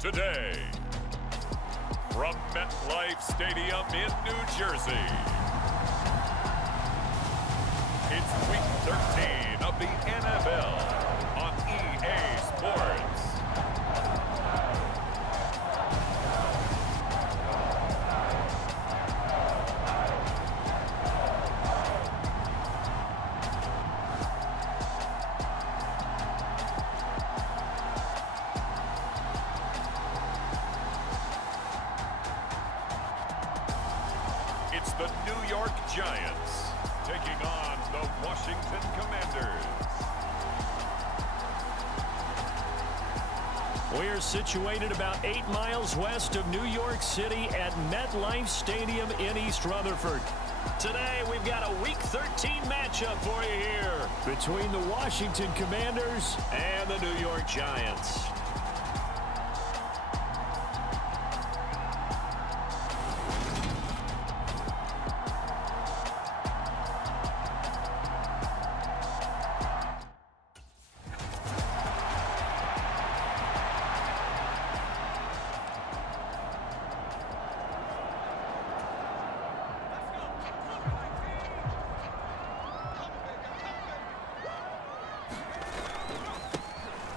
today, from MetLife Stadium in New Jersey, it's Week 13 of the NFL on EA Sports. It's the New York Giants taking on the Washington Commanders. We're situated about 8 miles west of New York City at MetLife Stadium in East Rutherford. Today, we've got a Week 13 matchup for you here between the Washington Commanders and the New York Giants.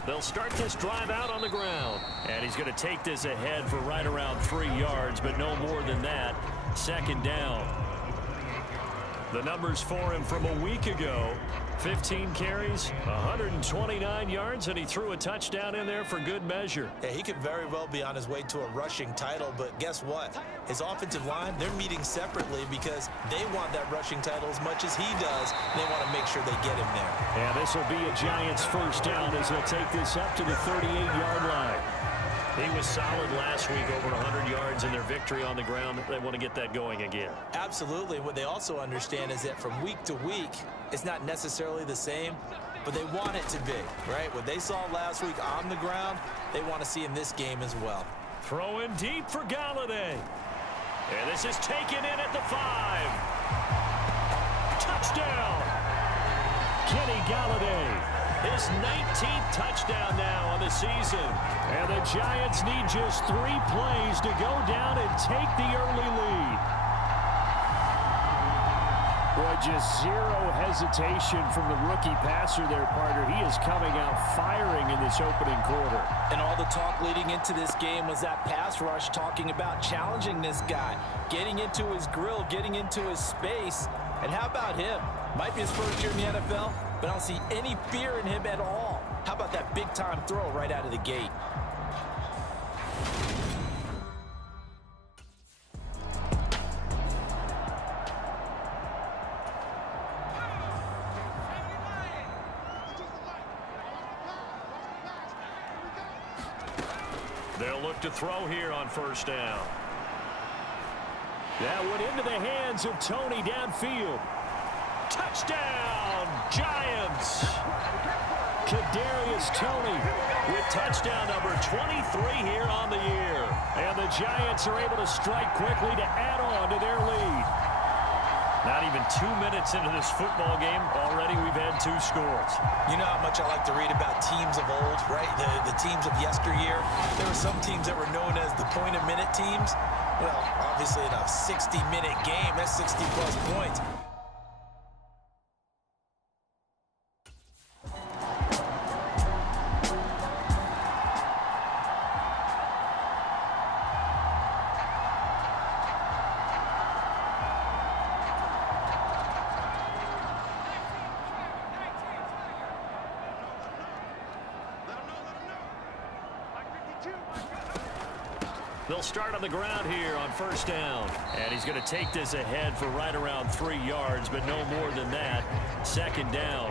They'll start this drive out on the ground. And he's going to take this ahead for right around 3 yards, but no more than that. Second down. The numbers for him from a week ago. 15 carries, 129 yards, and he threw a touchdown in there for good measure. Yeah, he could very well be on his way to a rushing title, but guess what? His offensive line, they're meeting separately because they want that rushing title as much as he does. They want to make sure they get him there. And this will be a Giants first down as they'll take this up to the 38-yard line. He was solid last week, over 100 yards in their victory on the ground. They want to get that going again. Absolutely. What they also understand is that from week to week, it's not necessarily the same, but they want it to be, right? What they saw last week on the ground, they want to see in this game as well. Throwing deep for Galladay. And this is taken in at the 5. Touchdown! Kenny Galladay. His 19th touchdown now on the season. And the Giants need just 3 plays to go down and take the early lead. Boy, just zero hesitation from the rookie passer there, partner. He is coming out firing in this opening quarter. And all the talk leading into this game was that pass rush, talking about challenging this guy, getting into his grill, getting into his space. And how about him? Might be his first year in the NFL, but I don't see any fear in him at all. How about that big-time throw right out of the gate? They'll look to throw here on first down. That went into the hands of Tony downfield. Touchdown, Giants! Kadarius Toney with touchdown number 23 here on the year. And the Giants are able to strike quickly to add on to their lead. Not even 2 minutes into this football game, already we've had 2 scores. You know how much I like to read about teams of old, right? The teams of yesteryear. There were some teams that were known as the point-a-minute teams. Well, obviously in a 60-minute game, that's 60-plus points. They'll start on the ground here on first down. And he's going to take this ahead for right around 3 yards, but no more than that. Second down.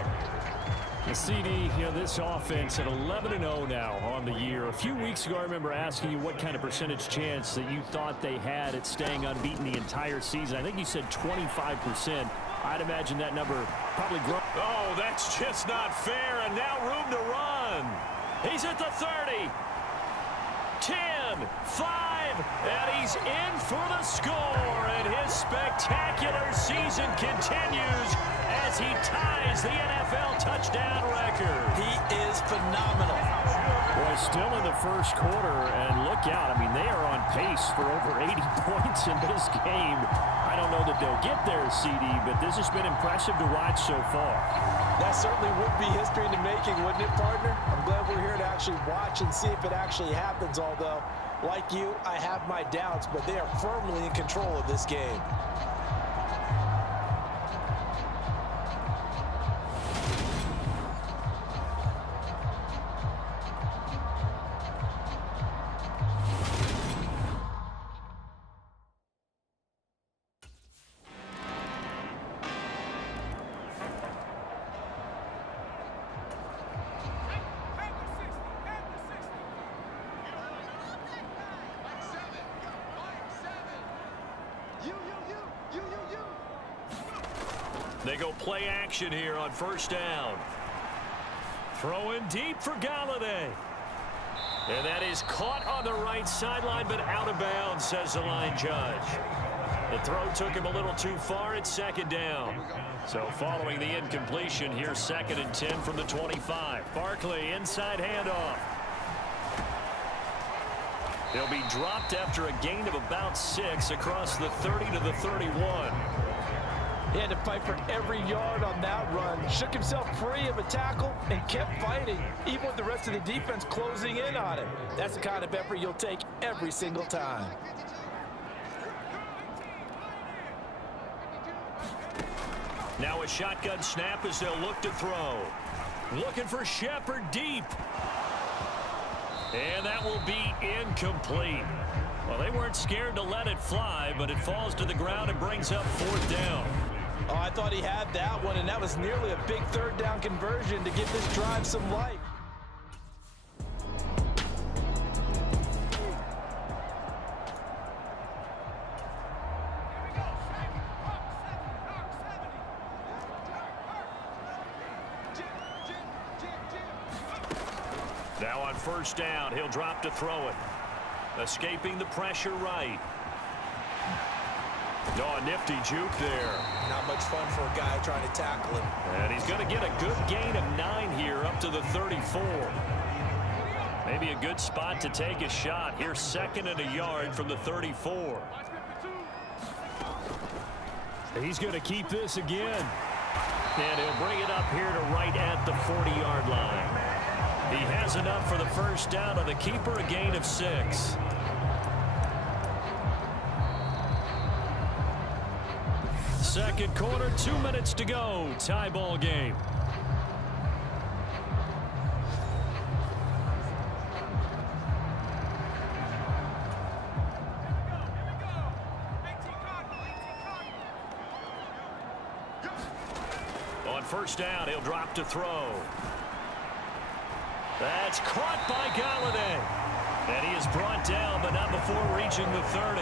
The CD, this offense at 11-0 now on the year. A few weeks ago, I remember asking you what kind of percentage chance that you thought they had at staying unbeaten the entire season. I think you said 25%. I'd imagine that number probably grown. Oh, that's just not fair, and now room to run. He's at the 30. 10, 5, and he's in for the score, and his spectacular season continues as he ties the NFL touchdown record. He is phenomenal. Boy, We're still in the first quarter, and look out. I mean, they are on pace for over 80 points in this game. I don't know that they'll get there, CD, but this has been impressive to watch so far. That certainly would be history in the making, wouldn't it, partner? I'm glad we're here to actually watch and see if it actually happens, although, like you, I have my doubts, but they are firmly in control of this game. They go play action here on first down. Throwing deep for Galladay. And that is caught on the right sideline, but out of bounds, says the line judge. The throw took him a little too far at second down. So following the incompletion, here's 2nd and 10 from the 25. Barkley, inside handoff. They'll be dropped after a gain of about 6 across the 30 to the 31. He had to fight for every yard on that run. Shook himself free of a tackle and kept fighting, even with the rest of the defense closing in on him. That's the kind of effort you'll take every single time. Now a shotgun snap as they'll look to throw. Looking for Shepard deep. And that will be incomplete. Well, they weren't scared to let it fly, but it falls to the ground and brings up 4th down. Oh, I thought he had that one, and that was nearly a big 3rd down conversion to give this drive some life. Now on first down, he'll drop to throw it. Escaping the pressure right. Oh, a nifty juke there. Not much fun for a guy trying to tackle him. And he's going to get a good gain of 9 here up to the 34. Maybe a good spot to take a shot. Here's 2nd and a yard from the 34. He's going to keep this again. And he'll bring it up here to right at the 40-yard line. He has enough for the first down on the keeper, a gain of 6. Second quarter, 2 minutes to go. Tie ball game. On first down, he'll drop to throw. That's caught by Galladay. And he is brought down, but not before reaching the 30.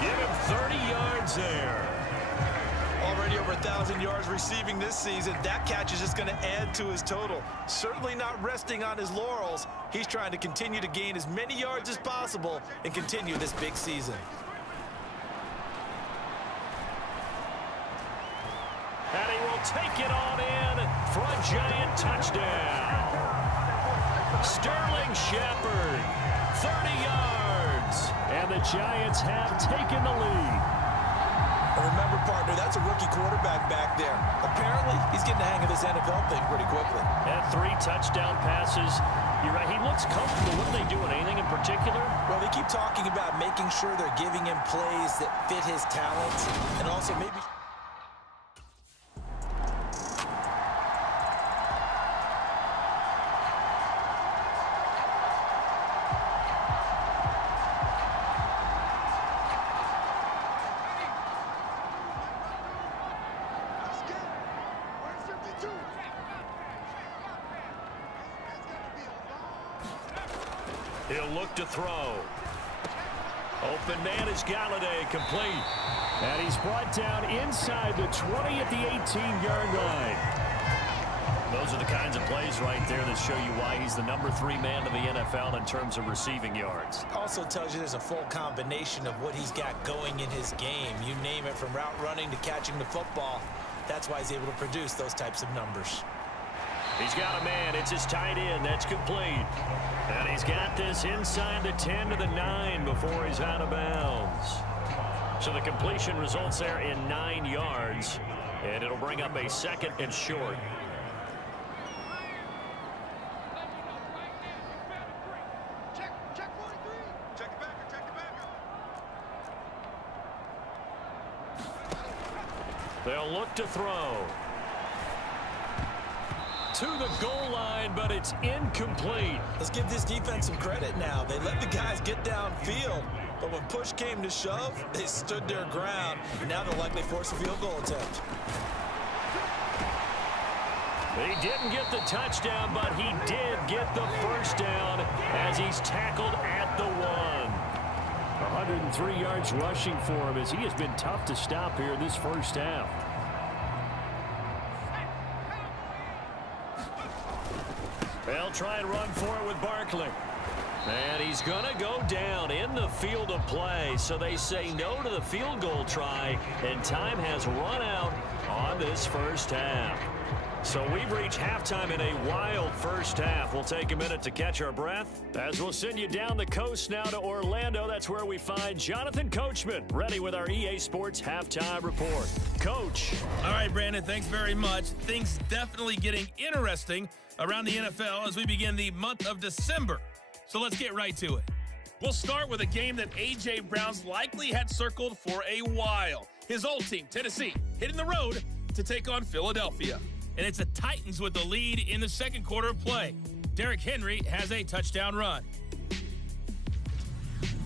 Give him 30 yards there. Already over 1,000 yards receiving this season. That catch is just going to add to his total. Certainly not resting on his laurels. He's trying to continue to gain as many yards as possible and continue this big season. And he will take it on in for a giant touchdown. Sterling Shepard, 30 yards. And the Giants have taken the lead. Remember, partner, that's a rookie quarterback back there. Apparently, he's getting the hang of this NFL thing pretty quickly. And 3 touchdown passes. You're right, he looks comfortable. What are they doing? Anything in particular? Well, they keep talking about making sure they're giving him plays that fit his talents and also maybe... He'll look to throw. Open man is Galladay, complete. And he's brought down inside the 20 at the 18-yard line. Those are the kinds of plays right there that show you why he's the number 3 man in the NFL in terms of receiving yards. Also tells you there's a full combination of what he's got going in his game. You name it, from route running to catching the football. That's why he's able to produce those types of numbers. He's got a man. It's his tight end. That's complete. And he's got this inside the 10 to the 9 before he's out of bounds. So the completion results there in 9 yards. And it'll bring up a 2nd and short. They'll look to throw. To the goal line, but it's incomplete. Let's give this defense some credit now. They let the guys get downfield, but when push came to shove, they stood their ground. Now they'll likely force a field goal attempt. He didn't get the touchdown, but he did get the first down as he's tackled at the 1. 103 yards rushing for him as he has been tough to stop here this first half. They'll try and run for it with Barkley. And he's going to go down in the field of play. So they say no to the field goal try, and time has run out on this first half. So we've reached halftime in a wild first half. We'll take a minute to catch our breath as we'll send you down the coast now to Orlando. That's where we find Jonathan Coachman ready with our EA Sports Halftime Report. Coach. All right, Brandon, thanks very much. Things definitely getting interesting around the NFL as we begin the month of December. So let's get right to it. We'll start with a game that A.J. Brown's likely had circled for a while. His old team, Tennessee, hitting the road to take on Philadelphia. And it's the Titans with the lead in the second quarter of play. Derrick Henry has a touchdown run.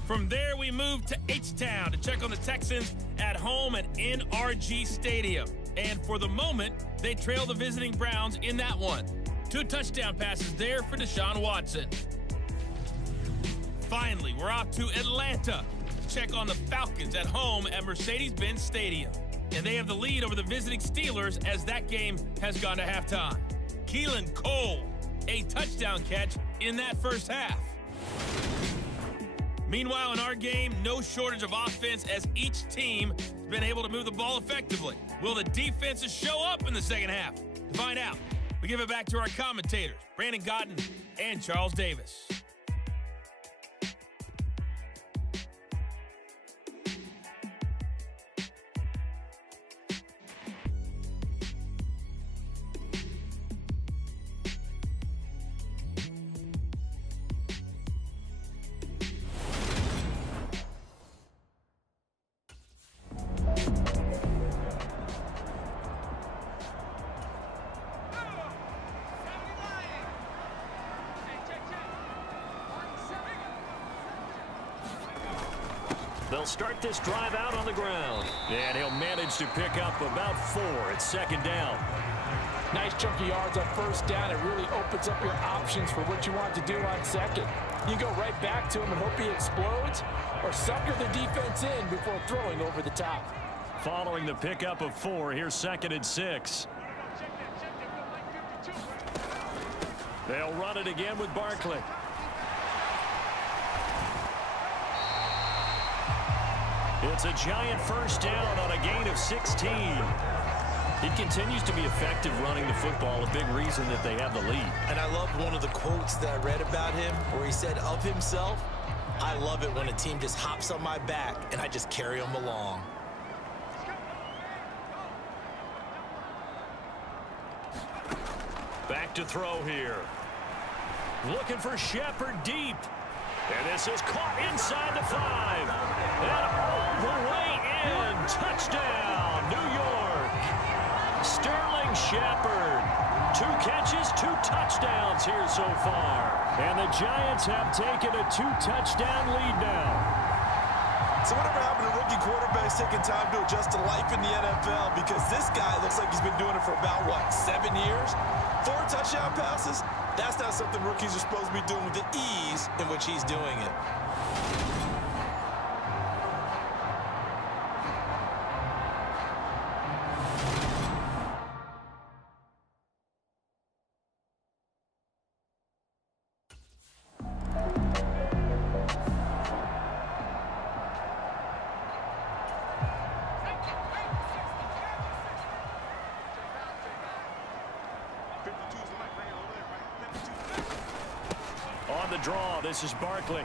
From there, we move to H-Town to check on the Texans at home at NRG Stadium. And for the moment, they trail the visiting Browns in that one. 2 touchdown passes there for Deshaun Watson. Finally, we're off to Atlanta to check on the Falcons at home at Mercedes-Benz Stadium. And they have the lead over the visiting Steelers as that game has gone to halftime. Keelan Cole, a touchdown catch in that first half. Meanwhile, in our game, no shortage of offense as each team has been able to move the ball effectively. Will the defenses show up in the second half? To find out, we give it back to our commentators, Brandon Godden and Charles Davis. They'll start this drive out on the ground. And he'll manage to pick up about 4. It's second down. Nice chunky yards on first down. It really opens up your options for what you want to do on second. You go right back to him and hope he explodes, or sucker the defense in before throwing over the top. Following the pickup of 4, here's 2nd and 6. They'll run it again with Barkley. It's a giant first down on a gain of 16. He continues to be effective running the football, a big reason that they have the lead. And I love one of the quotes that I read about him where he said of himself, "I love it when a team just hops on my back and I just carry them along." Back to throw here. Looking for Shepard deep. And this is caught inside the 5. And all the way in. Touchdown, New York. Sterling Shepard. 2 catches, 2 touchdowns here so far. And the Giants have taken a 2-touchdown lead now. So whatever happened to rookie quarterbacks taking time to adjust to life in the NFL? Because this guy looks like he's been doing it for about, 7 years? 4 touchdown passes? That's not something rookies are supposed to be doing with the ease in which he's doing it. draw. This is Barkley.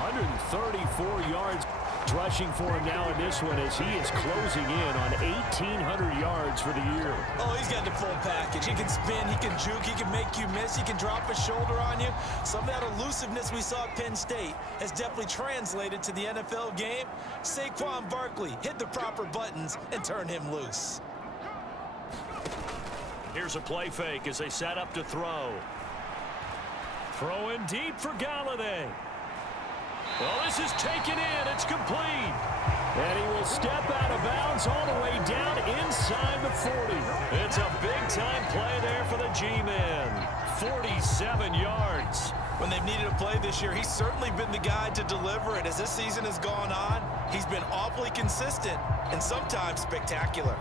134 yards rushing for him now in this one as he is closing in on 1,800 yards for the year. Oh, he's got the full package. He can spin, he can juke, he can make you miss, he can drop a shoulder on you. Some of that elusiveness we saw at Penn State has definitely translated to the NFL game. Saquon Barkley hit the proper buttons and turn him loose. Here's a play fake as they set up to throw. Throwing deep for Galladay. Well, this is taken in. It's complete. And he will step out of bounds all the way down inside the 40. It's a big-time play there for the G-Man. 47 yards. When they've needed a play this year, he's certainly been the guy to deliver it. As this season has gone on, he's been awfully consistent and sometimes spectacular.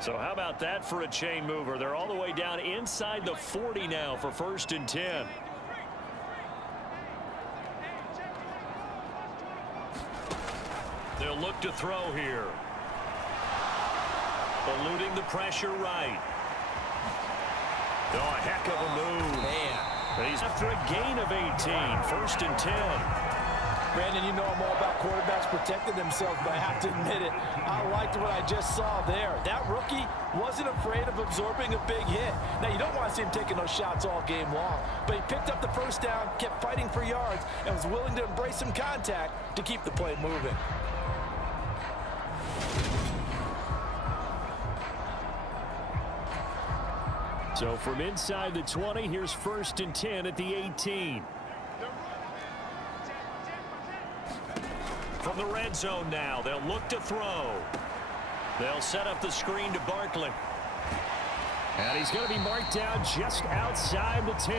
So how about that for a chain mover? They're all the way down inside the 40 now for 1st and 10. They'll look to throw here. Eluding the pressure right. Oh, a heck of a move. Man. He's after a gain of 18. 1st and 10. Brandon, you know I'm all about quarterbacks protecting themselves, but I have to admit it. I liked what I just saw there. That rookie wasn't afraid of absorbing a big hit. Now, you don't want to see him taking those shots all game long, but he picked up the first down, kept fighting for yards, and was willing to embrace some contact to keep the play moving. So from inside the 20, here's 1st and 10 at the 18. From the red zone now, they'll look to throw. They'll set up the screen to Barkley. And he's going to be marked down just outside the 10.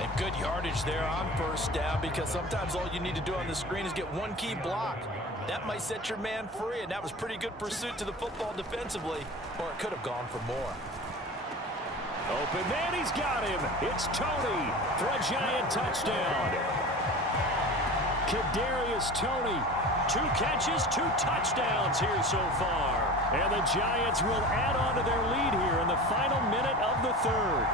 And good yardage there on 1st down, because sometimes all you need to do on the screen is get one key block. That might set your man free, and that was pretty good pursuit to the football defensively, or it could have gone for more. Open man, he's got him. It's Tony for a giant touchdown. Kadarius Toney, 2 catches, 2 touchdowns here so far. And the Giants will add on to their lead here in the final minute of the 3rd.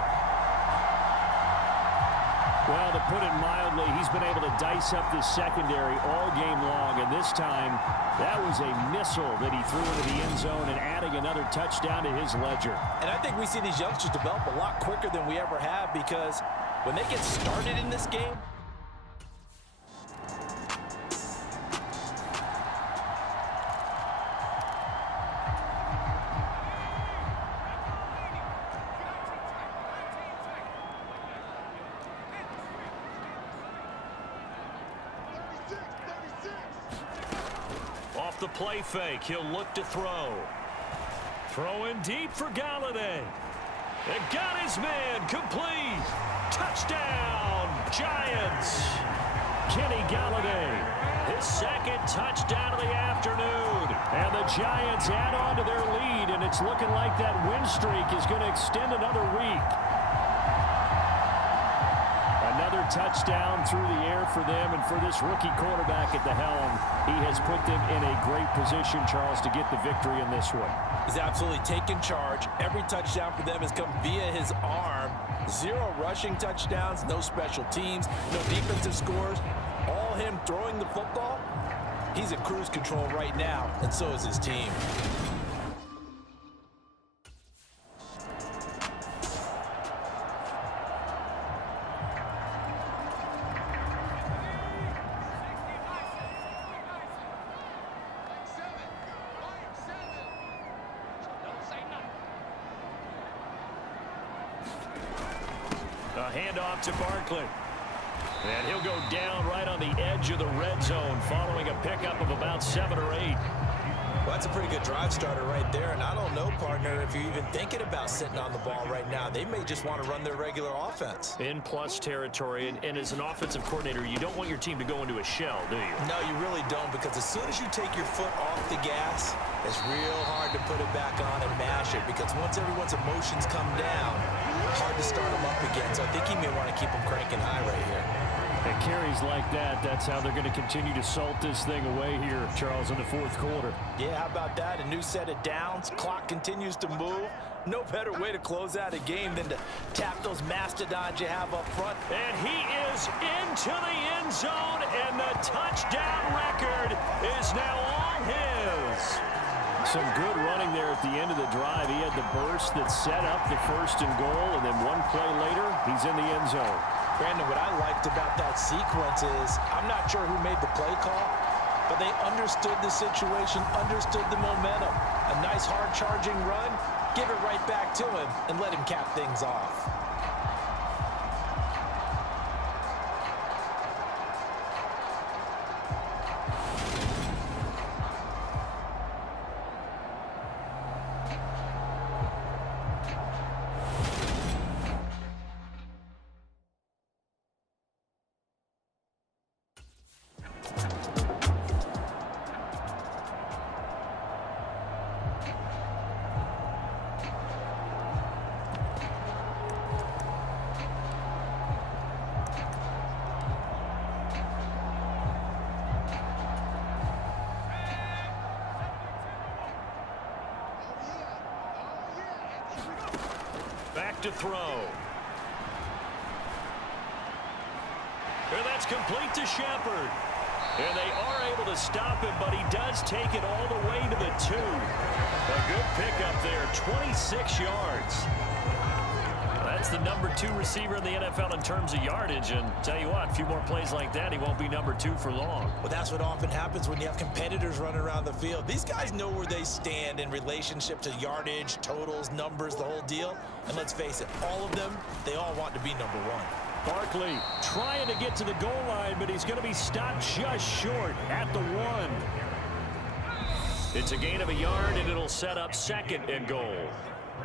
Well, to put it mildly, he's been able to dice up this secondary all game long, and this time that was a missile that he threw into the end zone and adding another touchdown to his ledger. And I think we see these youngsters develop a lot quicker than we ever have, because when they get started in this game, the play fake, he'll look to throw. Throwing deep for Galladay. They got his man, complete. Touchdown, Giants. Kenny Galladay, his 2nd touchdown of the afternoon. And the Giants add on to their lead, and it's looking like that win streak is going to extend another week. Another touchdown through the air for them, and for this rookie quarterback at the helm, he has put them in a great position, Charles, to get the victory in this one. He's absolutely taken charge. Every touchdown for them has come via his arm. 0 rushing touchdowns, no special teams, no defensive scores. All him throwing the football. He's at cruise control right now, and so is his team. A handoff to Barkley. And he'll go down right on the edge of the red zone following a pickup of about 7 or 8. Well, that's a pretty good drive starter right there, and I don't know, partner, if you're even thinking about sitting on the ball right now. They may just want to run their regular offense. In plus territory, and as an offensive coordinator, you don't want your team to go into a shell, do you? No, you really don't, because as soon as you take your foot off the gas, it's real hard to put it back on and mash it, because once everyone's emotions come down, hard to start them up again. So I think he may want to keep them cranking high right here. And carries like that, that's how they're going to continue to salt this thing away here, Charles, in the fourth quarter. Yeah, how about that? A new set of downs. Clock continues to move. No better way to close out a game than to tap those mastodons you have up front. And he is into the end zone, and the touchdown record is now all his. Some good running there at the end of the drive. He had the burst that set up the 1st and goal, and then one play later, he's in the end zone. Brandon, what I liked about that sequence is I'm not sure who made the play call, but they understood the situation, understood the momentum. A nice hard-charging run, give it right back to him, and let him cap things off. Back to throw. And that's complete to Shepard. And they are able to stop him, but he does take it all the way to the 2. A good pickup there, 26 yards. That's the number 2 receiver in the NFL in terms of yardage. And tell you what, a few more plays like that, he won't be number 2 for long. Well, that's what often happens when you have competitors running around the field. These guys know where they stand in relationship to yardage, totals, numbers, the whole deal. And let's face it, all of them, they all want to be number 1. Barkley trying to get to the goal line, but he's going to be stopped just short at the 1. It's a gain of a yard, and it'll set up 2nd and goal.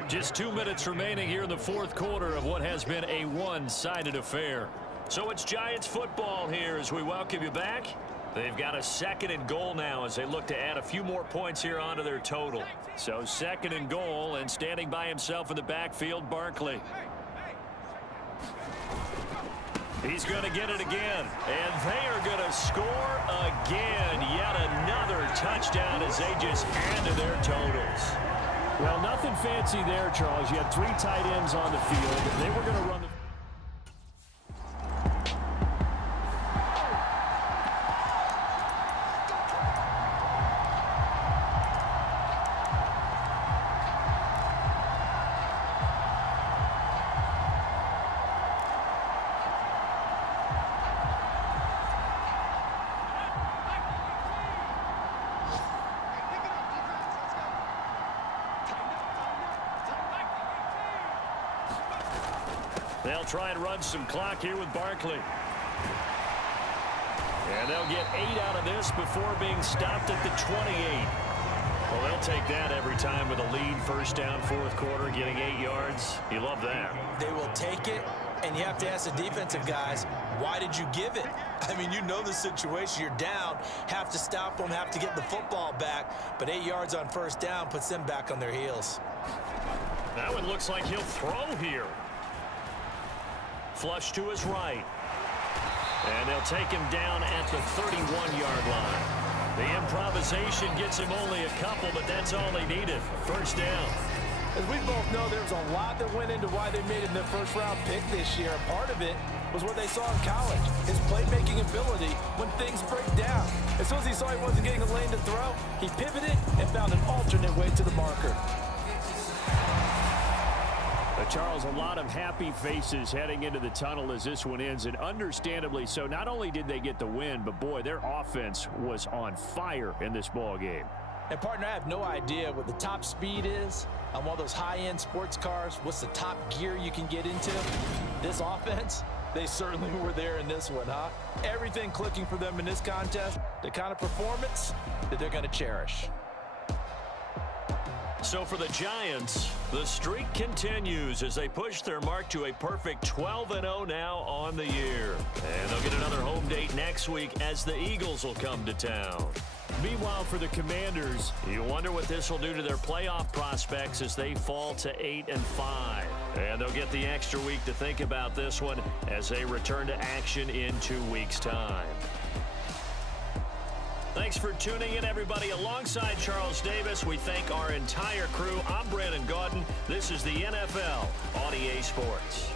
Just 2 minutes remaining here in the fourth quarter of what has been a one-sided affair. So it's Giants football here as we welcome you back. They've got a 2nd and goal now as they look to add a few more points here onto their total. So 2nd and goal, and standing by himself in the backfield, Barkley. He's going to get it again, and they are going to score again. Yet another touchdown as they just add to their totals. Well, nothing fancy there, Charles. You had 3 tight ends on the field. They were going to run the... They'll try and run some clock here with Barkley. And they'll get 8 out of this before being stopped at the 28. Well, they'll take that every time with a lead. 1st down, 4th quarter, getting 8 yards. You love that. They will take it, and you have to ask the defensive guys, why did you give it? I mean, you know the situation. You're down, have to stop them, have to get the football back. But 8 yards on 1st down puts them back on their heels. That one looks like he'll throw here. Flush to his right. And they'll take him down at the 31-yard line. The improvisation gets him only a couple, but that's all they needed. 1st down. As we both know, there's a lot that went into why they made him their 1st-round pick this year. Part of it was what they saw in college, his playmaking ability when things break down. As soon as he saw he wasn't getting a lane to throw, he pivoted and found an alternate way to the marker. Charles, a lot of happy faces heading into the tunnel as this one ends, and understandably so. Not only did they get the win, but boy, their offense was on fire in this ball game. And partner, I have no idea what the top speed is on one of those high-end sports cars. What's the top gear you can get into? This offense, they certainly were there in this one, huh? Everything clicking for them in this contest, the kind of performance that they're going to cherish. So for the Giants, the streak continues as they push their mark to a perfect 12-0 now on the year. And they'll get another home date next week as the Eagles will come to town. Meanwhile, for the Commanders, you wonder what this will do to their playoff prospects as they fall to 8-5. And they'll get the extra week to think about this one as they return to action in 2 weeks' time. Thanks for tuning in, everybody. Alongside Charles Davis, we thank our entire crew. I'm Brandon Gaudin. This is the NFL on EA Sports.